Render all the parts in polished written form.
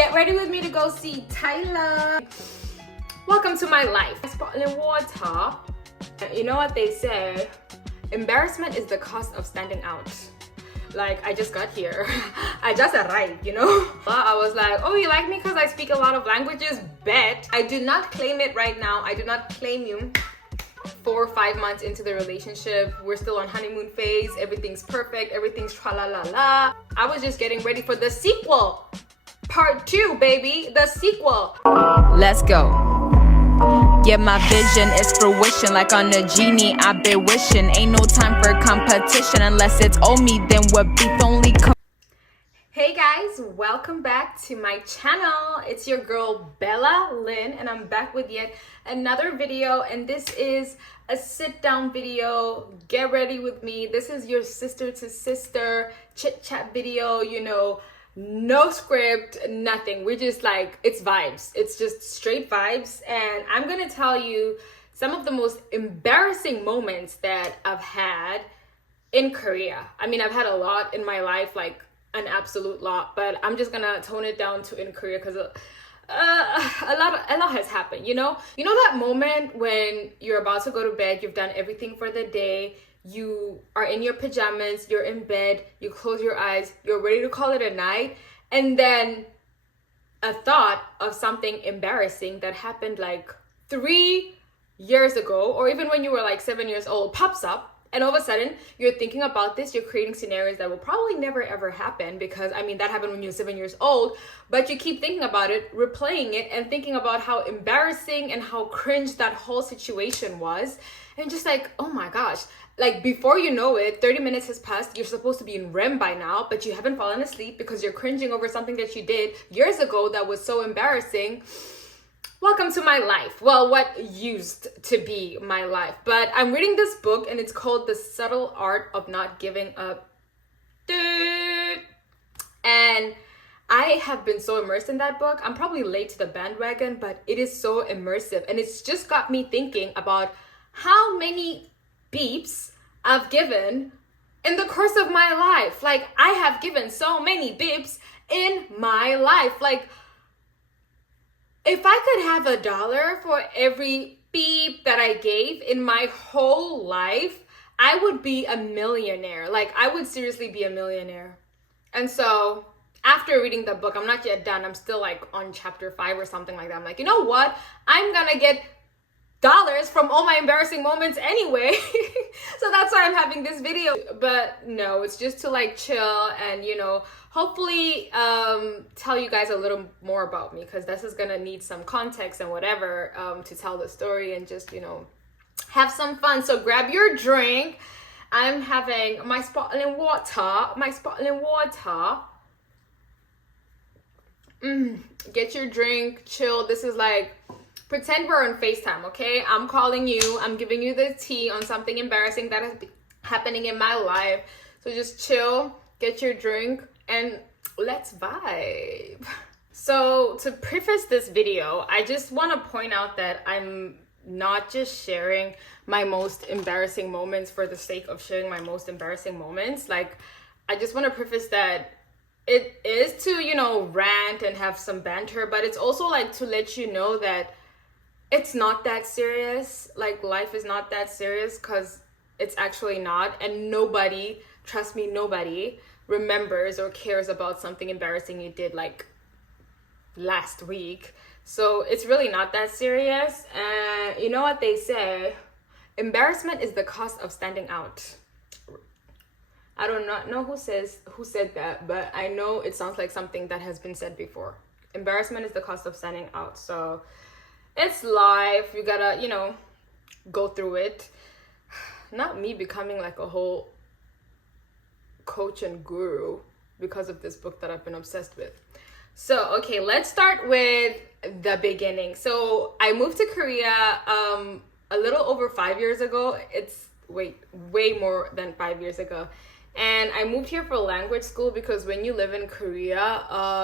Get ready with me to go see Tyler. Welcome to my life. Sparkling water. You know what they say? Embarrassment is the cost of standing out. Like, I just got here. I just arrived, you know? I was like, oh, you like me because I speak a lot of languages? Bet. I do not claim it right now. I do not claim you. 4 or 5 months into the relationship, we're still on honeymoon phase. Everything's perfect. Everything's tra-la-la-la. I was just getting ready for the sequel. Part 2, baby. The sequel. Let's go. Yeah, my vision is fruition. Like on a genie, I've been wishing. Ain't no time for competition unless it's oh me, then we're beef only. Hey guys, welcome back to my channel. It's your girl Bella Lynn, and I'm back with yet another video. And this is a sit down video. Get ready with me. This is your sister to sister chit chat video, you know. No script, nothing. We're just like, it's vibes. It's just straight vibes. And I'm gonna tell you some of the most embarrassing moments that I've had in Korea. I mean, I've had a lot in my life, like an absolute lot, but I'm just gonna tone it down to in Korea because a lot has happened, you know that moment when you're about to go to bed, you've done everything for the day, you are in your pajamas, you're in bed, you close your eyes, you're ready to call it a night, and then a thought of something embarrassing that happened like 3 years ago, or even when you were like 7 years old, pops up. And all of a sudden, you're thinking about this, you're creating scenarios that will probably never ever happen because, I mean, that happened when you're 7 years old, but you keep thinking about it, replaying it, and thinking about how embarrassing and how cringe that whole situation was. And just like, oh my gosh, like before you know it, 30 minutes has passed, you're supposed to be in REM by now, but you haven't fallen asleep because you're cringing over something that you did years ago that was so embarrassing. Welcome to my life. Well, what used to be my life. But I'm reading this book and it's called The Subtle Art of Not Giving Up. And I have been so immersed in that book. I'm probably late to the bandwagon, but it is so immersive. And it's just got me thinking about how many beeps I've given in the course of my life. Like, I have given so many beeps in my life. Like, if I could have $1 for every beep that I gave in my whole life, I would be a millionaire. Like, I would seriously be a millionaire. And so after reading the book, I'm not yet done. I'm still like on chapter 5 or something like that. I'm like, you know what? I'm gonna get dollars from all my embarrassing moments anyway. So that's why I'm having this video. But no, it's just to like chill and, you know, hopefully tell you guys a little more about me, because this is gonna need some context and whatever to tell the story and just, you know, have some fun. So grab your drink. I'm having my sparkling water. Get your drink, chill. This is like, pretend we're on FaceTime, okay? I'm calling you. I'm giving you the tea on something embarrassing that has been happening in my life. So just chill, get your drink, and let's vibe. So to preface this video, I just want to point out that I'm not just sharing my most embarrassing moments for the sake of sharing my most embarrassing moments. Like, I just want to preface that it is to, you know, rant and have some banter, but it's also like to let you know that it's not that serious. Like, life is not that serious, because it's actually not. And nobody, trust me, nobody remembers or cares about something embarrassing you did like last week. So it's really not that serious. And you know what they say? Embarrassment is the cost of standing out. I do not know who said that, but I know it sounds like something that has been said before. Embarrassment is the cost of standing out. So it's life. You gotta, you know, go through it. Not me becoming like a whole coach and guru because of this book that I've been obsessed with. So, okay, let's start with the beginning. So I moved to Korea a little over 5 years ago. It's way more than 5 years ago. And I moved here for language school because when you live in Korea,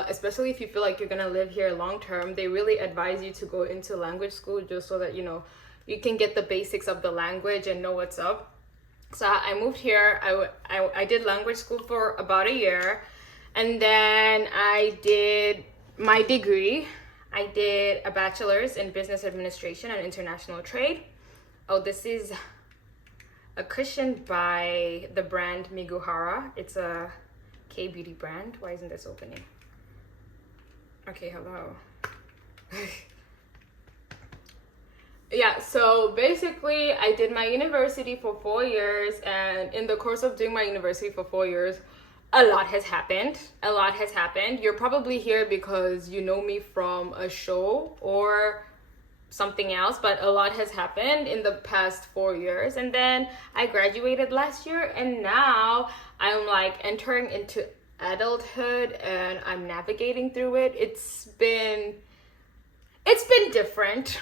especially if you feel like you're gonna live here long term, they really advise you to go into language school just so that, you know, you can get the basics of the language and know what's up. So I moved here. I did language school for about a year, and then I did my degree, I did a bachelor's in business administration and international trade. Oh, this is a cushion by the brand Miguhara. It's a K-beauty brand. Why isn't this opening? Okay, hello. Yeah, so basically I did my university for 4 years, and in the course of doing my university for 4 years, a lot has happened. A lot has happened. You're probably here because you know me from a show or something else, but a lot has happened in the past 4 years. And then I graduated last year, and now I'm like entering into adulthood and I'm navigating through it. It's been different.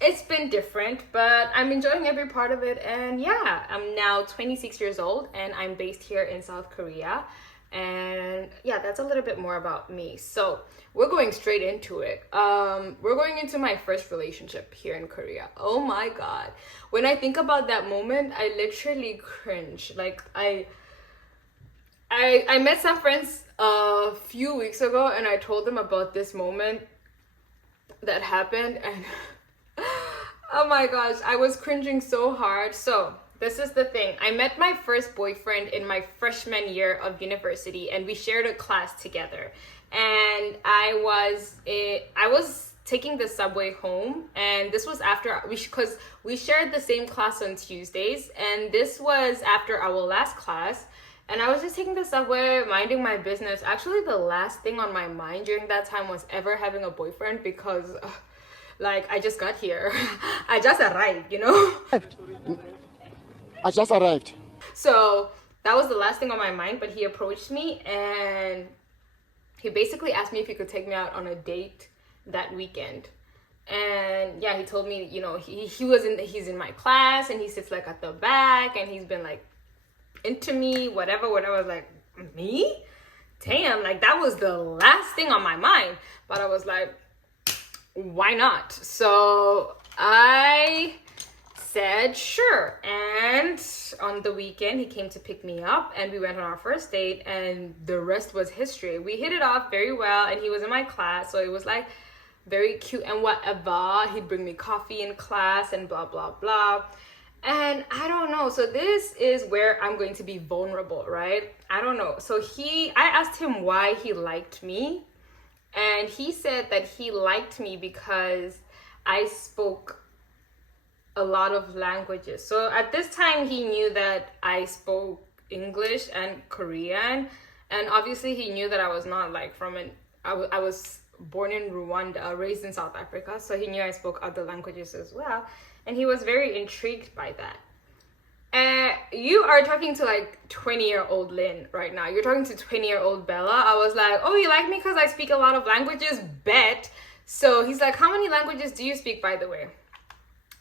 It's been different, but I'm enjoying every part of it. And yeah, I'm now 26 years old and I'm based here in South Korea. And yeah, that's a little bit more about me. So we're going straight into it. We're going into my first relationship here in Korea. Oh my God. When I think about that moment, I literally cringe. Like I met some friends a few weeks ago and I told them about this moment that happened, and oh my gosh, I was cringing so hard. So this is the thing. I met my first boyfriend in my freshman year of university, and we shared a class together. And I was taking the subway home, and this was after because we shared the same class on Tuesdays, and this was after our last class. And I was just taking the subway, minding my business. Actually, the last thing on my mind during that time was ever having a boyfriend, because like I just got here. I just arrived, you know? I just arrived. So that was the last thing on my mind, but he approached me and he basically asked me if he could take me out on a date that weekend. And yeah, he told me, you know, he's in my class and he sits like at the back and he's been like into me, whatever. I was like, me? Damn, like that was the last thing on my mind. But I was like, why not? So I said sure, and on the weekend he came to pick me up and we went on our first date, and the rest was history. We hit it off very well, and he was in my class, so it was like very cute and whatever. He'd bring me coffee in class and blah blah blah. And I don't know, so this is where I'm going to be vulnerable, right? I don't know. So I asked him why he liked me, and he said that he liked me because I spoke a lot of languages. So at this time, he knew that I spoke English and Korean, and obviously he knew that I was not like I was born in Rwanda, raised in South Africa, so he knew I spoke other languages as well, and he was very intrigued by that. And you are talking to like 20-year-old Lynn right now. You're talking to 20-year-old Bella. I was like, oh, you like me because I speak a lot of languages? Bet. So he's like, how many languages do you speak, by the way?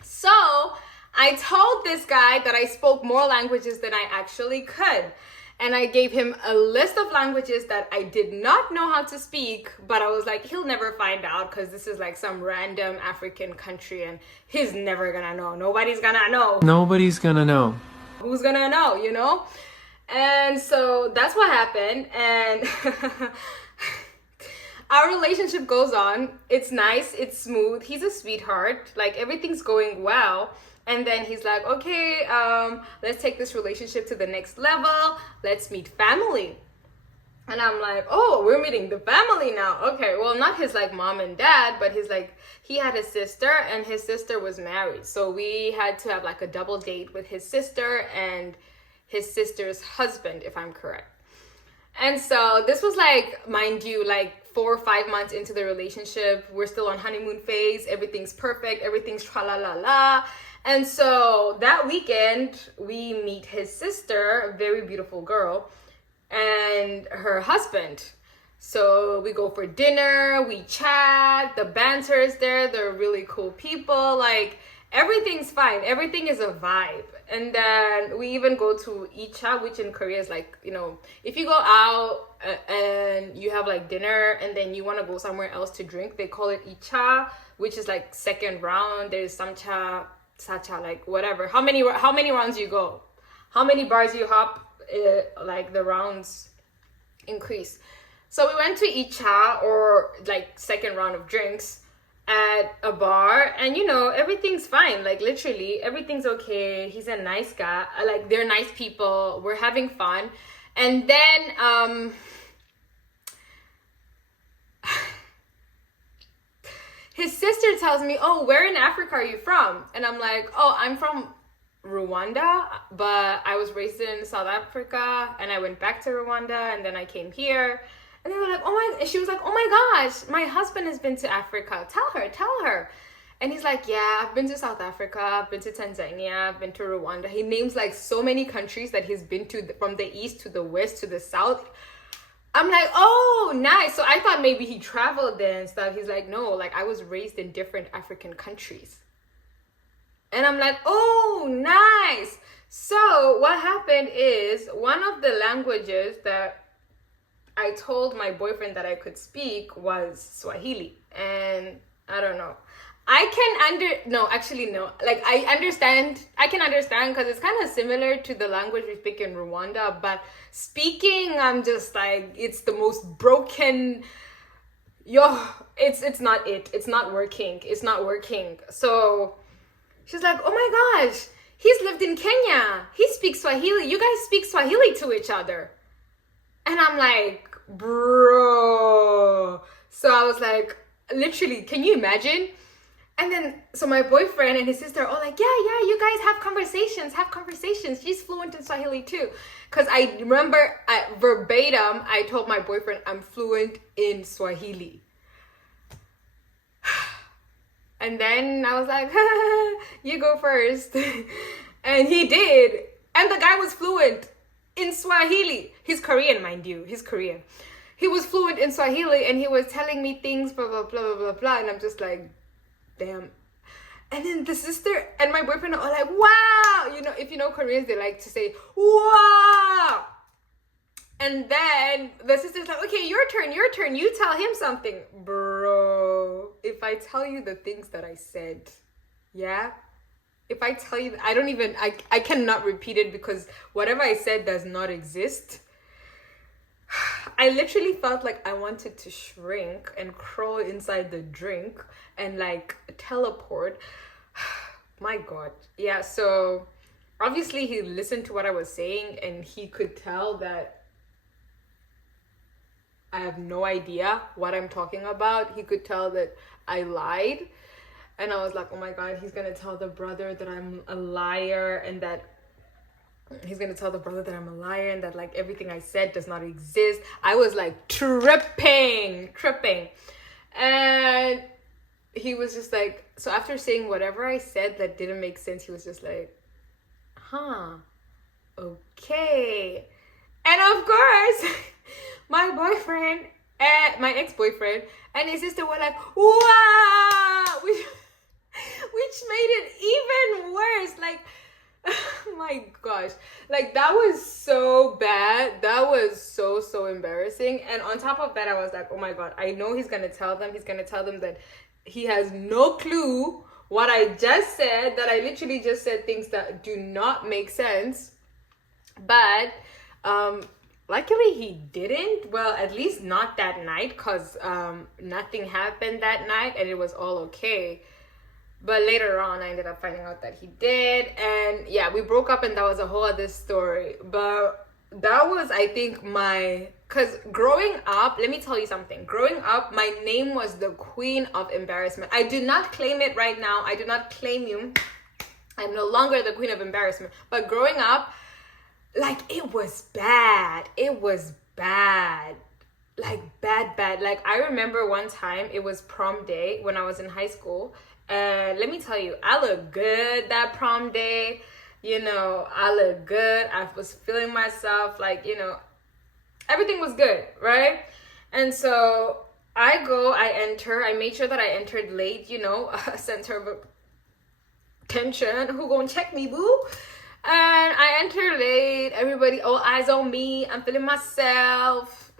So I told this guy that I spoke more languages than I actually could. And I gave him a list of languages that I did not know how to speak, but I was like, he'll never find out because this is like some random African country and he's never gonna know. Nobody's gonna know. Nobody's gonna know. Who's gonna know, you know? And so that's what happened. And our relationship goes on. It's nice. It's smooth. He's a sweetheart. Like everything's going well. And then he's like, okay, let's take this relationship to the next level. Let's meet family. And I'm like, oh, we're meeting the family now. Okay, well, not his like mom and dad, but he had a sister and his sister was married. So we had to have like a double date with his sister and his sister's husband, if I'm correct. And so this was like, mind you, like 4 or 5 months into the relationship. We're still on honeymoon phase. Everything's perfect. Everything's tra-la-la-la. And so that weekend, we meet his sister, a very beautiful girl, and her husband. So we go for dinner, we chat, the banter is there, they're really cool people, like everything's fine, everything is a vibe. And then we even go to Icha, which in Korea is like, you know, if you go out and you have like dinner and then you want to go somewhere else to drink, they call it Icha, which is like second round. There's samcha, sacha, like whatever. How many rounds you go? How many bars you hop? Like the rounds increase. So we went to eat cha, or like second round of drinks, at a bar, and you know, everything's fine. Like literally everything's okay. He's a nice guy. Like, they're nice people. We're having fun. And then his sister tells me, oh, where in Africa are you from? And I'm like, oh, I'm from Rwanda, but I was raised in South Africa, and I went back to Rwanda, and then I came here. And they were like, she was like, oh my gosh, my husband has been to Africa. Tell her. And he's like, yeah, I've been to South Africa, I've been to Tanzania, I've been to Rwanda. He names like so many countries that he's been to, from the east to the west to the south. I'm like, oh, nice. So I thought maybe he traveled there and stuff. He's like, no, like I was raised in different African countries. And I'm like, oh, nice. So what happened is, one of the languages that I told my boyfriend that I could speak was Swahili. And I don't know. I can understand because it's kind of similar to the language we speak in Rwanda, but speaking, I'm just like, it's the most broken, it's not working. So she's like, oh my gosh, he's lived in Kenya, he speaks Swahili, you guys speak Swahili to each other. And I'm like, bro. So I was like, literally, can you imagine? And then, so my boyfriend and his sister are like, yeah, you guys have conversations. She's fluent in Swahili too. Because I remember verbatim, I told my boyfriend, I'm fluent in Swahili. And then I was like, you go first. And he did. And the guy was fluent in Swahili. He's Korean, mind you. He's Korean. He was fluent in Swahili, and he was telling me things, blah, blah, blah, blah, blah, blah. And I'm just like, damn. And then the sister and my boyfriend are like, wow. You know, if you know Koreans, they like to say, wow. And then the sister's like, okay, your turn. You tell him something. Bro, if I tell you the things that I said, yeah? If I tell you, I cannot repeat it because whatever I said does not exist. I literally felt like I wanted to shrink and crawl inside the drink and like teleport. My God. Yeah, so obviously he listened to what I was saying and he could tell that I have no idea what I'm talking about. He could tell that I lied. And I was like, oh my God, he's going to tell the brother that I'm a liar, and that like everything I said does not exist. I was like tripping. And he was just like, so after saying whatever I said that didn't make sense, he was just like, okay. And of course, my boyfriend, my ex-boyfriend, and his sister were like, wow, which made it even worse. Like, oh my gosh, like that was so bad. That was so embarrassing. And on top of that, I was like, oh my God, I know he's gonna tell them that he has no clue what I just said, that I literally just said things that do not make sense. But luckily he didn't. Well, at least not that night, because nothing happened that night and it was all okay. But later on, I ended up finding out that he did. And yeah, we broke up and that was a whole other story. But that was, I think, because growing up, let me tell you something. Growing up, my name was the queen of embarrassment. I do not claim it right now. I do not claim you. I'm no longer the queen of embarrassment. But growing up, like, it was bad. It was bad. Like, bad. Like, I remember one time, it was prom day when I was in high school. And let me tell you, I looked good that prom day. You know, I looked good. I was feeling myself, like, you know, everything was good, right? And so I enter. I made sure that I entered late, you know, center of attention. Who gonna check me, boo? And I entered late. Everybody, all eyes on me. I'm feeling myself.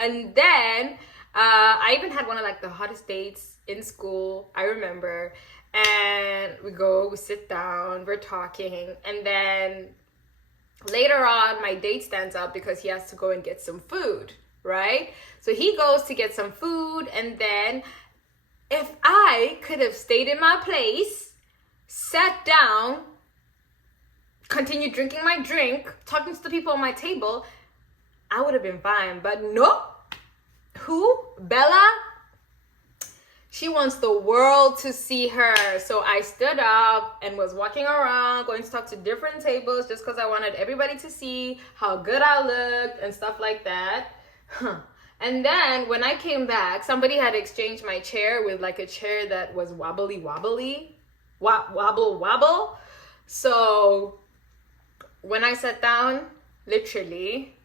And then I even had one of like the hottest dates in school, I remember. And we sit down, we're talking, and then later on my date stands up because he has to go and get some food. right? So he goes to get some food, and then if I could have stayed in my place, sat down, continued drinking my drink, talking to the people on my table, I would have been fine. But nope. Who? Bella? She wants the world to see her. So I stood up and was walking around, going to talk to different tables just because I wanted everybody to see how good I looked and stuff like that. And then when I came back, somebody had exchanged my chair with like a chair that was wobble. So when I sat down, literally,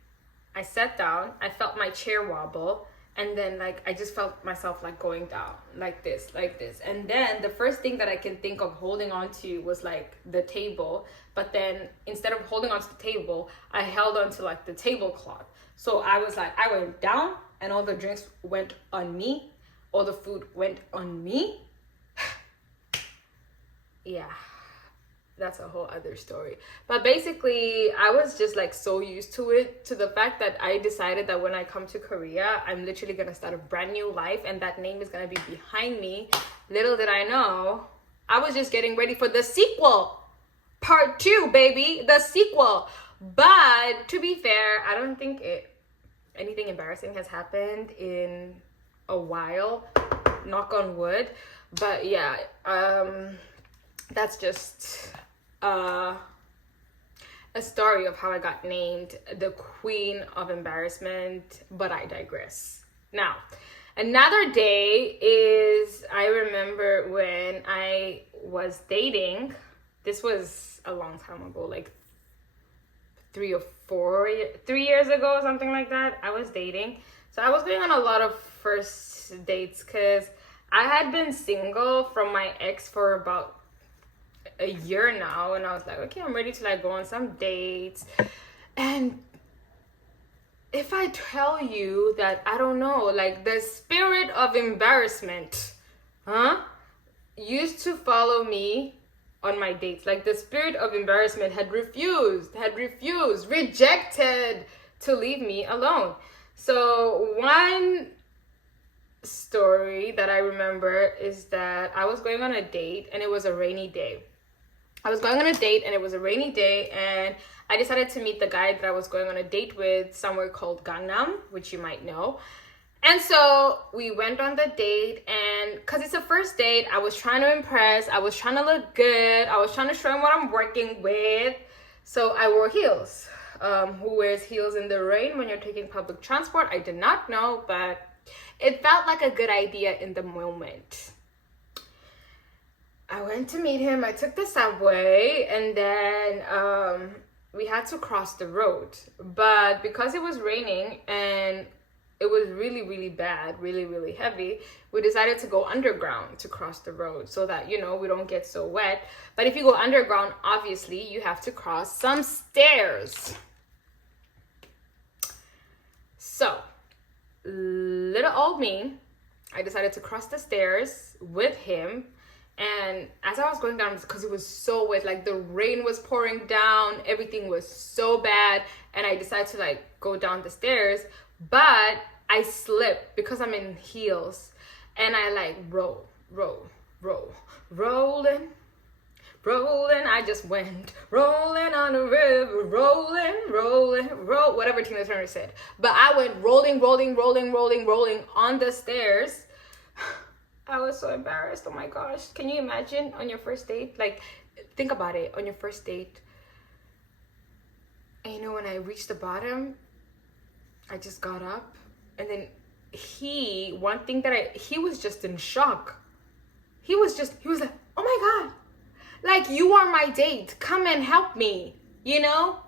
I sat down, I felt my chair wobble, and then like I just felt myself like going down like this. And then the first thing that I can think of holding on to was like the table, but then instead of holding onto the table, I held onto like the tablecloth. So I was like, I went down and all the drinks went on me, all the food went on me. Yeah, that's a whole other story. But basically, I was just like so used to it, to the fact that I decided that when I come to Korea, I'm literally gonna start a brand new life and that name is gonna be behind me. Little did I know, I was just getting ready for the sequel. Part 2, baby, the sequel. But to be fair, I don't think anything embarrassing has happened in a while, knock on wood. But yeah, that's just a story of how I got named the Queen of Embarrassment, but I digress. Now, another day is, I remember when I was dating, this was a long time ago, like 3 years ago, something like that. I was dating. So I was going on a lot of first dates because I had been single from my ex for about a year now, and I was like, okay, I'm ready to like go on some dates. And if I tell you that, I don't know, like the spirit of embarrassment used to follow me on my dates. Like the spirit of embarrassment had refused, rejected to leave me alone. So one story that I remember is that I was going on a date and it was a rainy day. And I decided to meet the guy that I was going on a date with somewhere called Gangnam, which you might know. And so we went on the date, and because it's a first date, I was trying to impress, I was trying to look good, I was trying to show him what I'm working with. So I wore heels. Who wears heels in the rain when you're taking public transport? I did not know, but it felt like a good idea in the moment. I went to meet him, I took the subway, and then we had to cross the road. But because it was raining and it was really, really bad, really, really heavy, we decided to go underground to cross the road so that, you know, we don't get so wet. But if you go underground, obviously, you have to cross some stairs. So, little old me, I decided to cross the stairs with him. And as I was going down, because it was so wet, like the rain was pouring down, everything was so bad, and I decided to like go down the stairs, but I slipped because I'm in heels, and I like rolling. I just went rolling on the river, roll, whatever Tina Turner said. But I went rolling on the stairs. I was so embarrassed. Oh my gosh. Can you imagine on your first date? Like, think about it, on your first date. And you know, when I reached the bottom, I just got up, and then he was just in shock. He was like, oh my God, like, you are my date. Come and help me, you know?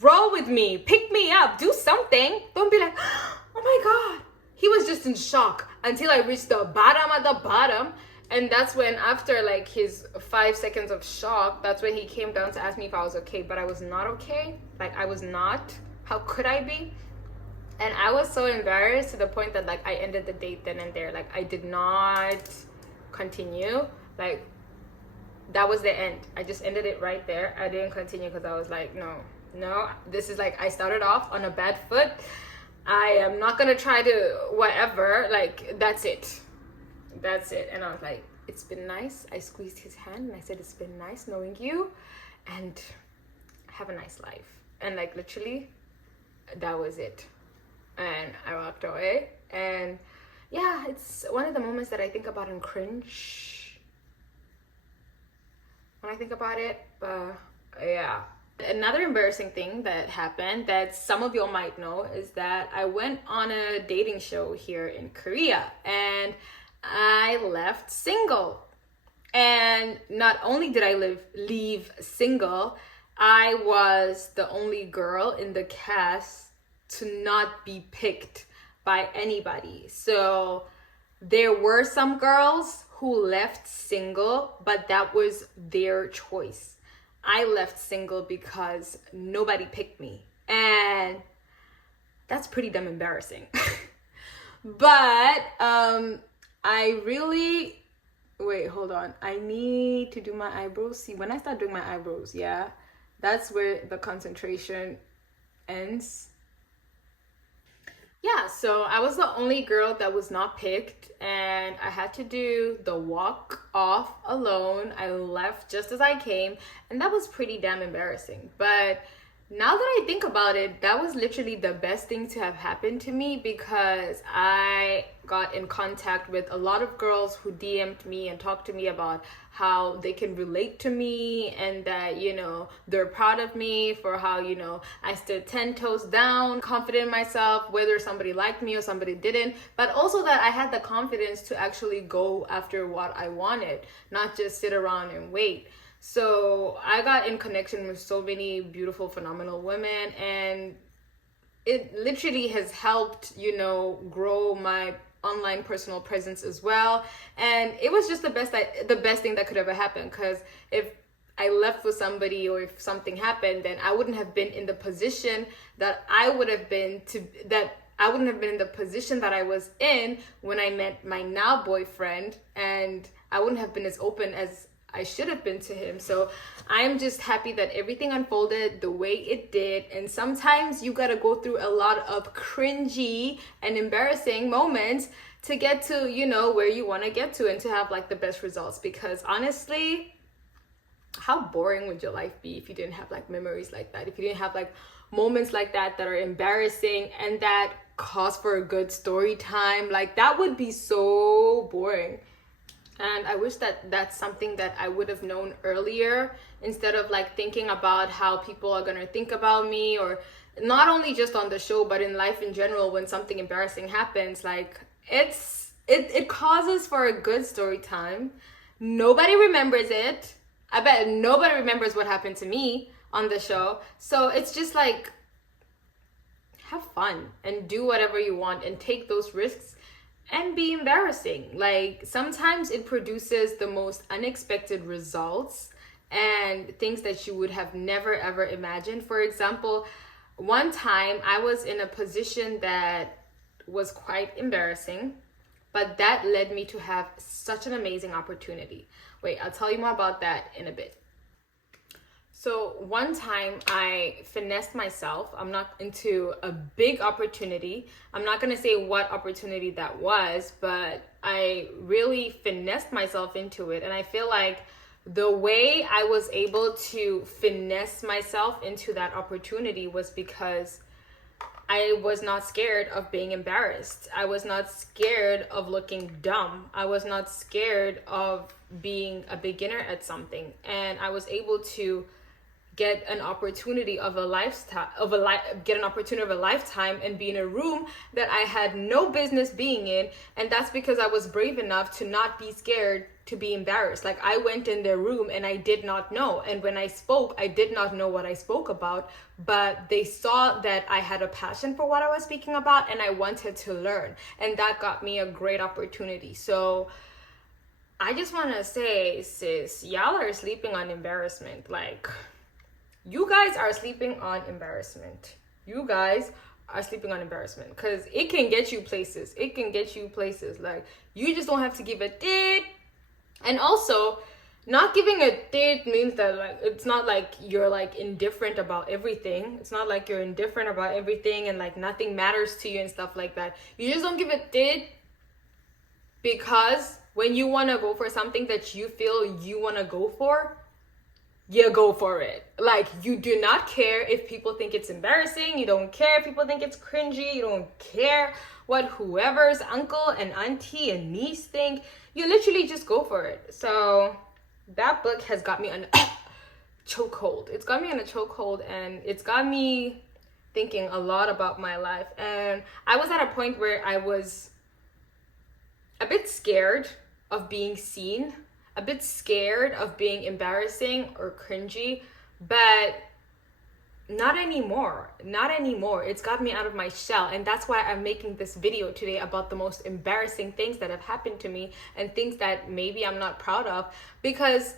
Roll with me, pick me up, do something. Don't be like, oh my God. He was just in shock until I reached the bottom at the bottom. And that's when, after like his 5 seconds of shock, that's when he came down to ask me if I was okay. But I was not okay. Like, I was not. How could I be? And I was so embarrassed to the point that like I ended the date then and there. Like, I did not continue. Like, that was the end. I just ended it right there. I didn't continue because I was like, no, this is like, I started off on a bad foot. I am not gonna try to whatever, like, that's it. And I was like, it's been nice. I squeezed his hand and I said, it's been nice knowing you, and have a nice life. And like, literally, that was it. And I walked away. And yeah, it's one of the moments that I think about and cringe when I think about it. But yeah. Another embarrassing thing that happened that some of y'all might know is that I went on a dating show here in Korea and I left single. And not only did I leave single, I was the only girl in the cast to not be picked by anybody. So there were some girls who left single, but that was their choice. I left single because nobody picked me. And that's pretty damn embarrassing. But I really, wait, hold on. I need to do my eyebrows. See, when I start doing my eyebrows, yeah, that's where the concentration ends. Yeah, so I was the only girl that was not picked, and I had to do the walk off alone. I left just as I came, and that was pretty damn embarrassing. But now that I think about it, that was literally the best thing to have happened to me, because I got in contact with a lot of girls who DM'd me and talked to me about how they can relate to me, and that, you know, they're proud of me for how, you know, I stood 10 toes down, confident in myself, whether somebody liked me or somebody didn't, but also that I had the confidence to actually go after what I wanted, not just sit around and wait. So I got in connection with so many beautiful, phenomenal women, and it literally has helped, you know, grow my online personal presence as well. And it was just the best thing that could ever happen, because if I left with somebody or if something happened, then I wouldn't have been in the position that I would have been in the position that I was in when I met my now boyfriend, and I wouldn't have been as open as I should have been to him. So I'm just happy that everything unfolded the way it did. And sometimes you gotta go through a lot of cringy and embarrassing moments to get to, you know, where you want to get to and to have like the best results. Because honestly, how boring would your life be if you didn't have like memories like that, if you didn't have like moments like that that are embarrassing and that cause for a good story time? Like, that would be so boring. And I wish that that's something that I would have known earlier, instead of like thinking about how people are gonna think about me, or not only just on the show, but in life in general. When something embarrassing happens, like it causes for a good story time. Nobody remembers it. I bet nobody remembers what happened to me on the show. So it's just like, have fun and do whatever you want and take those risks and be embarrassing. Like, sometimes it produces the most unexpected results and things that you would have never ever imagined. For example, one time I was in a position that was quite embarrassing, but that led me to have such an amazing opportunity. Wait, I'll tell you more about that in a bit. So one time I finessed myself. I'm not into a big opportunity. I'm not going to say what opportunity that was, but I really finessed myself into it. And I feel like the way I was able to finesse myself into that opportunity was because I was not scared of being embarrassed. I was not scared of looking dumb. I was not scared of being a beginner at something. And I was able to get an opportunity of a lifetime and be in a room that I had no business being in. And that's because I was brave enough to not be scared to be embarrassed. Like, I went in their room and I did not know, and when I spoke, I did not know what I spoke about, but they saw that I had a passion for what I was speaking about and I wanted to learn, and that got me a great opportunity. So I just want to say, sis, y'all are sleeping on embarrassment. Like, you guys are sleeping on embarrassment. You guys are sleeping on embarrassment, because it can get you places. It can get you places. Like, you just don't have to give a did. And also, Not giving a tit means that like it's not like you're like indifferent about everything. It's not like you're indifferent about everything and like nothing matters to you and stuff like that. You just don't give a tit because when you want to go for something that you feel you want to go for, you go for it. Like, you do not care if people think it's embarrassing. You don't care if people think it's cringy. You don't care what whoever's uncle and auntie and niece think. You literally just go for it. So that book has got me on a chokehold. It's got me on a chokehold, and it's got me thinking a lot about my life. And I was at a point where I was a bit scared of being seen, a bit scared of being embarrassing or cringy, but not anymore. It's got me out of my shell, and that's why I'm making this video today about the most embarrassing things that have happened to me and things that maybe I'm not proud of, because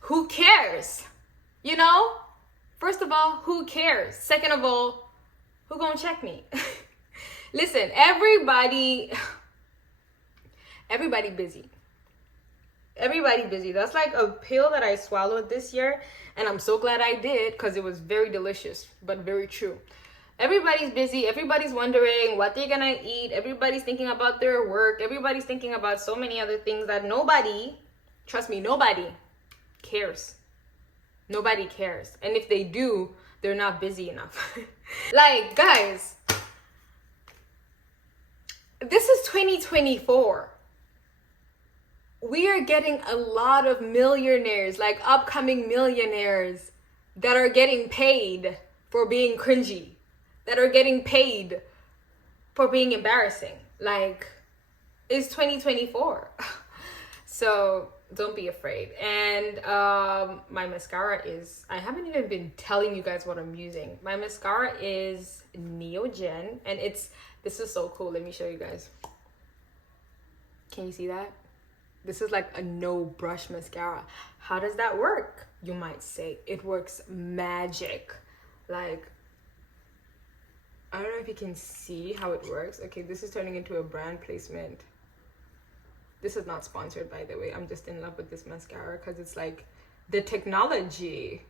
who cares? You know? First of all, who cares? Second of all, who gonna check me? Listen, everybody busy. Everybody busy. That's like a pill that I swallowed this year, and I'm so glad I did because it was very delicious, but very true. Everybody's busy. Everybody's wondering what they're gonna eat. Everybody's thinking about their work. Everybody's thinking about so many other things that nobody, trust me, nobody cares. Nobody cares. And if they do, they're not busy enough. Like, guys, this is 2024. We are getting a lot of millionaires, like upcoming millionaires, that are getting paid for being cringy, that are getting paid for being embarrassing. Like, it's 2024. So don't be afraid. And my mascara is, I haven't even been telling you guys what I'm using. My mascara is Neogen, and this is so cool. Let me show you guys. Can you see that? This is like a no brush mascara. How does that work? You might say it works magic. Like, I don't know if you can see how it works. Okay, this is turning into a brand placement. This is not sponsored, by the way. I'm just in love with this mascara because it's like the technology.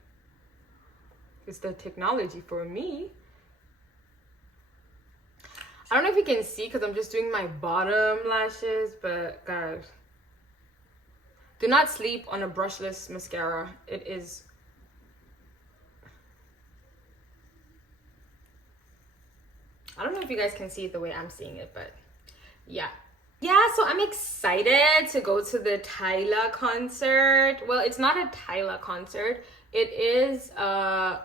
It's the technology for me. I don't know if you can see because I'm just doing my bottom lashes, but guys, do not sleep on a brushless mascara. It is... I don't know if you guys can see it the way I'm seeing it, but yeah. Yeah, so I'm excited to go to the Tyla concert. Well, it's not a Tyla concert. It is a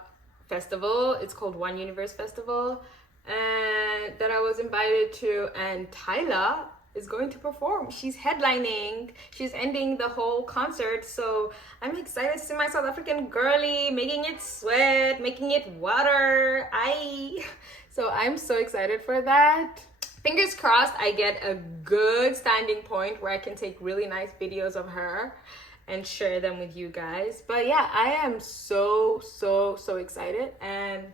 festival. It's called One Universe Festival, and that I was invited to, and Tyla is going to perform. She's headlining. She's ending the whole concert. So I'm excited to see my South African girly making it sweat, making it water. So I'm so excited for that. Fingers crossed I get a good standing point where I can take really nice videos of her and share them with you guys. But yeah, I am so excited, and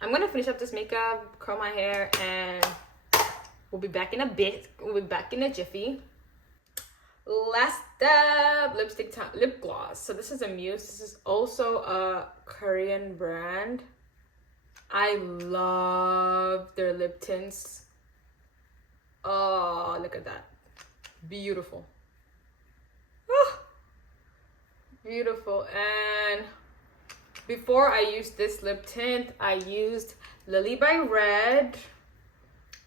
I'm gonna finish up this makeup, curl my hair, and we'll be back in a bit. We'll be back in a jiffy. Last up, lip gloss. So this is a Muse. This is also a Korean brand. I love their lip tints. Oh, look at that. Beautiful. Oh, beautiful. And before I used this lip tint, I used Lily by Red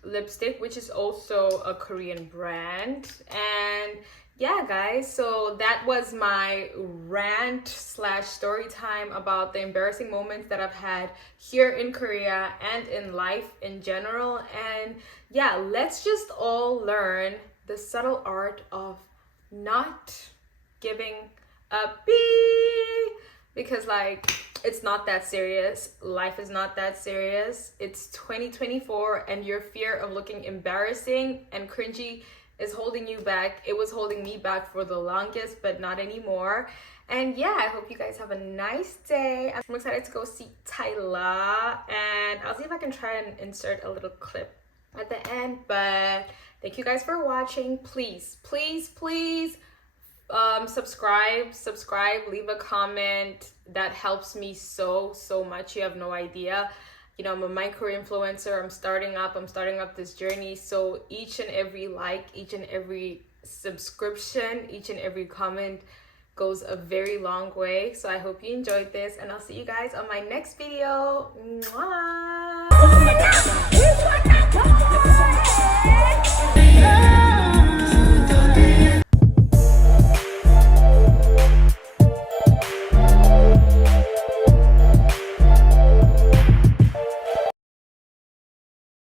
lipstick, which is also a Korean brand. And yeah, guys, so that was my rant / story time about the embarrassing moments that I've had here in Korea and in life in general. And yeah, let's just all learn the subtle art of not giving a beep, because like, it's not that serious. Life is not that serious. It's 2024, and your fear of looking embarrassing and cringy is holding you back. It was holding me back for the longest, but not anymore. And yeah, I hope you guys have a nice day. I'm excited to go see Tyla, and I'll see if I can try and insert a little clip at the end. But thank you guys for watching. Please subscribe, leave a comment. That helps me so much. You have no idea. You know, I'm a micro influencer. I'm starting up this journey. So each and every like, each and every subscription, each and every comment goes a very long way. So I hope you enjoyed this, and I'll see you guys on my next video. Mwah!